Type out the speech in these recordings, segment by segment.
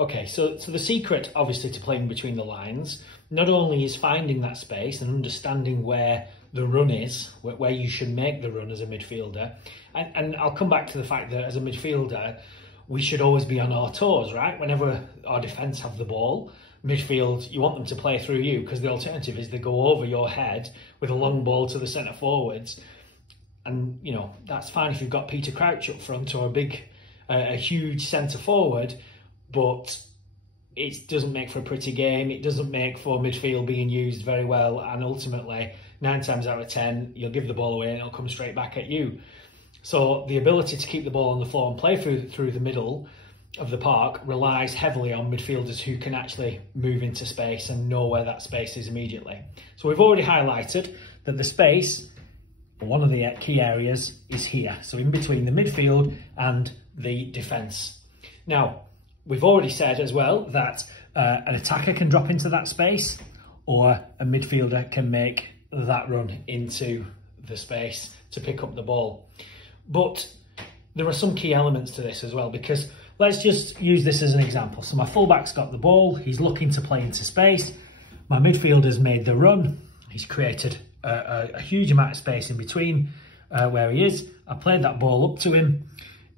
Okay, so the secret, obviously, to playing between the lines, not only is finding that space and understanding where the run is, where you should make the run as a midfielder, and I'll come back to the fact that as a midfielder, we should always be on our toes, right? Whenever our defence have the ball, midfield, you want them to play through you, because the alternative is they go over your head with a long ball to the centre forwards. And, you know, that's fine if you've got Peter Crouch up front or a huge centre forward, but it doesn't make for a pretty game. It doesn't make for midfield being used very well. And ultimately, 9 times out of 10, you'll give the ball away and it'll come straight back at you. So the ability to keep the ball on the floor and play through the middle of the park relies heavily on midfielders who can actually move into space and know where that space is immediately. So we've already highlighted that the space, one of the key areas, is here. So in between the midfield and the defence. Now, we've already said as well that an attacker can drop into that space, or a midfielder can make that run into the space to pick up the ball. But there are some key elements to this as well, because let's just use this as an example. So my fullback's got the ball, he's looking to play into space. My midfielder's made the run, he's created a huge amount of space in between where he is. I played that ball up to him.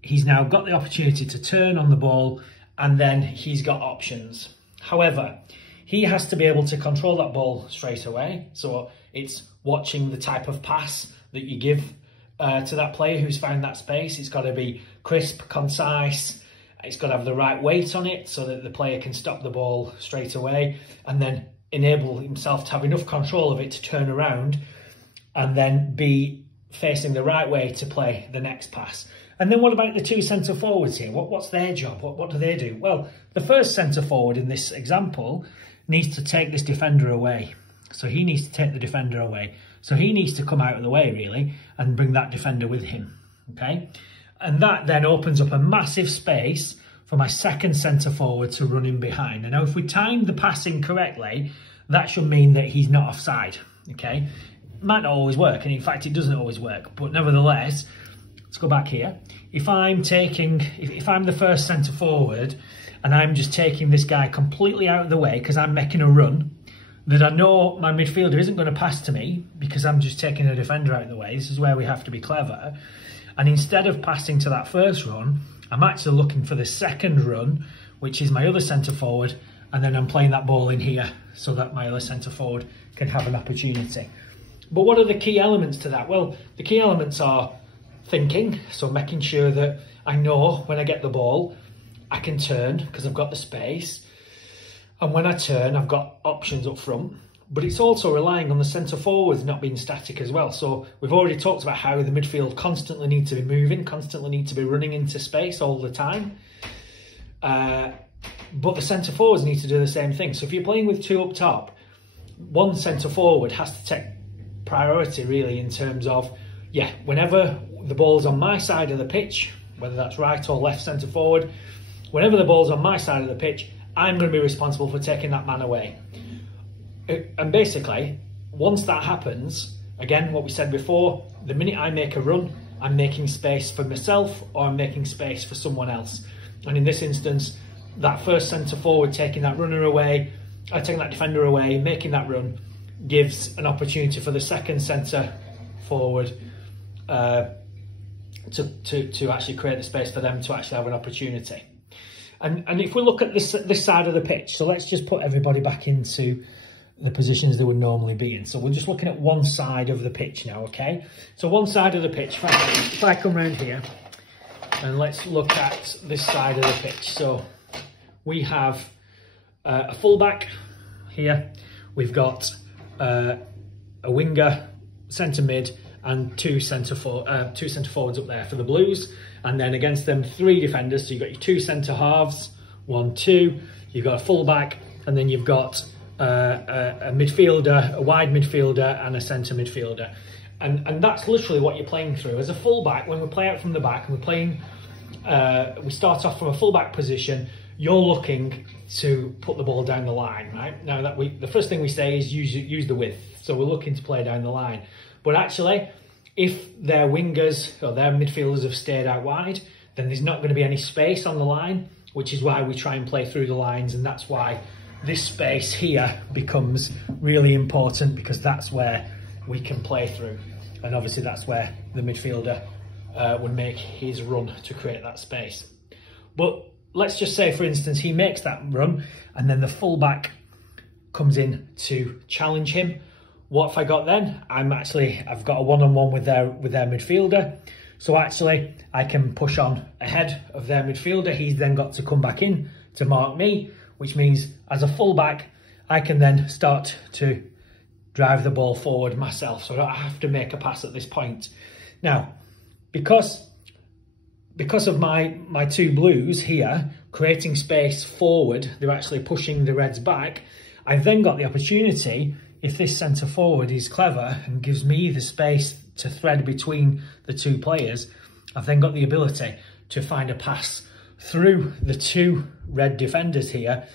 He's now got the opportunity to turn on the ball, and then he's got options. However, he has to be able to control that ball straight away. So it's watching the type of pass that you give to that player who's found that space. It's got to be crisp, concise. It's got to have the right weight on it so that the player can stop the ball straight away and then enable himself to have enough control of it to turn around and then be facing the right way to play the next pass. And then what about the two centre forwards here? What's their job? What do they do? Well, the first centre forward in this example needs to take this defender away. So he needs to take the defender away. So he needs to come out of the way, really, and bring that defender with him, okay? And that then opens up a massive space for my second centre forward to run in behind. And now if we time the passing correctly, that should mean that he's not offside, okay? It might not always work, and in fact it doesn't always work, but nevertheless, let's go back here. If I'm the first centre forward and I'm just taking this guy completely out of the way because I'm making a run that I know my midfielder isn't going to pass to me because I'm just taking a defender out of the way, this is where we have to be clever. And instead of passing to that first run, I'm actually looking for the second run, which is my other centre forward, and then I'm playing that ball in here so that my other centre forward can have an opportunity. But what are the key elements to that? Well, the key elements are thinking, so making sure that I know when I get the ball, I can turn because I've got the space. And when I turn, I've got options up front. But it's also relying on the centre forwards not being static as well. So we've already talked about how the midfield constantly need to be moving, constantly need to be running into space all the time. But the centre forwards need to do the same thing. So if you're playing with two up top, one centre forward has to take priority really in terms of, yeah, whenever the ball's on my side of the pitch, whether that's right or left centre forward, whenever the ball's on my side of the pitch, I'm going to be responsible for taking that man away. And basically, once that happens, again, what we said before, the minute I make a run, I'm making space for myself or I'm making space for someone else. And in this instance, that first centre forward taking that runner away, taking that defender away, making that run, gives an opportunity for the second centre forward to actually create the space for them to actually have an opportunity. And if we look at this side of the pitch, so let's just put everybody back into the positions they would normally be in. So we're just looking at one side of the pitch now, okay? So one side of the pitch, if I come round here, and let's look at this side of the pitch. So we have a fullback here. We've got a winger, centre mid, and two centre forwards up there for the Blues. And then against them, 3 defenders. So you've got your 2 centre halves, 1, 2. You've got a fullback, and then you've got a midfielder, a wide midfielder, and a centre midfielder. And that's literally what you're playing through. As a fullback, when we play out from the back, and we're playing, we start off from a fullback position, you're looking to put the ball down the line, right? Now that the first thing we say is use the width. So we're looking to play down the line. But actually, if their wingers or their midfielders have stayed out wide, then there's not going to be any space on the line, which is why we try and play through the lines. And that's why this space here becomes really important, because that's where we can play through. And obviously that's where the midfielder would make his run to create that space. But let's just say, for instance, he makes that run and then the fullback comes in to challenge him. What have I got then? I've got a one-on-one with their midfielder. So actually I can push on ahead of their midfielder. He's then got to come back in to mark me, which means as a fullback, I can then start to drive the ball forward myself. So I don't have to make a pass at this point. Now, because of my two blues here creating space forward, they're actually pushing the reds back. I've then got the opportunity, if this centre forward is clever and gives me the space to thread between the two players, I've then got the ability to find a pass through the two red defenders here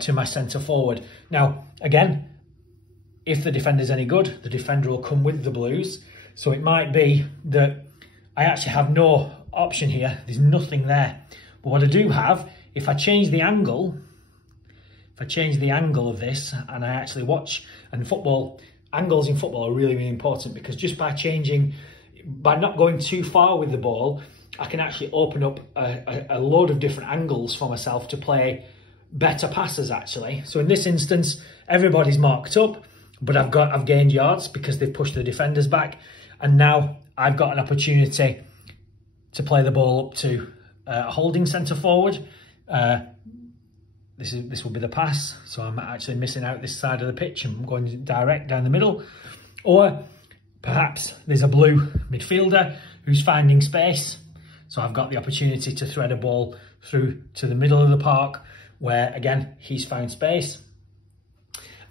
to my centre forward. Now, again, if the defender's any good, the defender will come with the blues. So it might be that I actually have no option here. There's nothing there. But what I do have, if I change the angle, of this and I actually watch, and angles in football are really, really important, because just by not going too far with the ball, I can actually open up a load of different angles for myself to play better passes actually. So in this instance, everybody's marked up, but I've gained yards because they've pushed the defenders back. And now I've got an opportunity to play the ball up to a holding centre forward. This will be the pass. So I'm actually missing out this side of the pitch and I'm going direct down the middle. Or perhaps there's a blue midfielder who's finding space. So I've got the opportunity to thread a ball through to the middle of the park, where again, he's found space.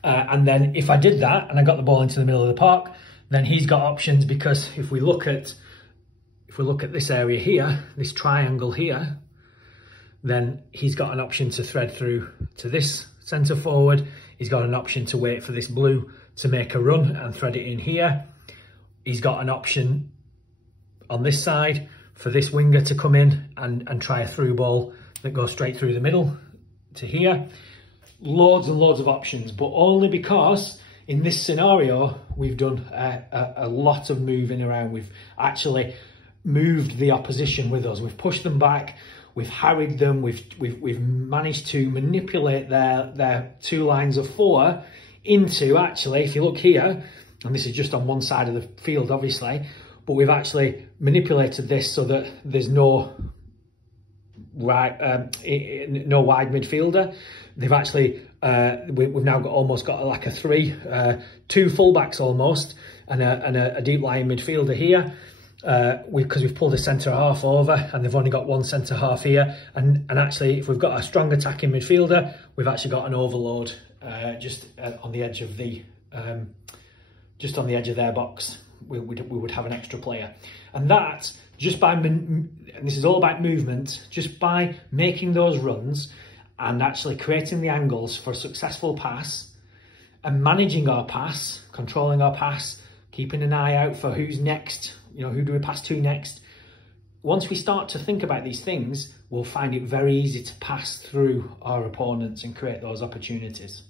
And then if I did that and I got the ball into the middle of the park, then he's got options, because if we look at this area here, this triangle here, then he's got an option to thread through to this centre forward. He's got an option to wait for this blue to make a run and thread it in here. He's got an option on this side for this winger to come in and try a through ball that goes straight through the middle to here. Loads and loads of options, but only because in this scenario we've done a lot of moving around. We've actually moved the opposition with us. We've pushed them back, we've harried them, we've managed to manipulate their two lines of four into, actually, if you look here, and this is just on one side of the field obviously, but we've actually manipulated this so that there's no wide midfielder. They've actually we've now almost got like a two fullbacks almost, and a deep lying midfielder here, because we've pulled a centre half over and they've only got one centre half here. And actually, if we've got a strong attacking midfielder, we've actually got an overload just on the edge of their box. We would have an extra player, and that just by, and this is all about movement, just by making those runs and actually creating the angles for a successful pass and managing our pass, controlling our pass, keeping an eye out for who's next, who do we pass to next. Once we start to think about these things, we'll find it very easy to pass through our opponents and create those opportunities.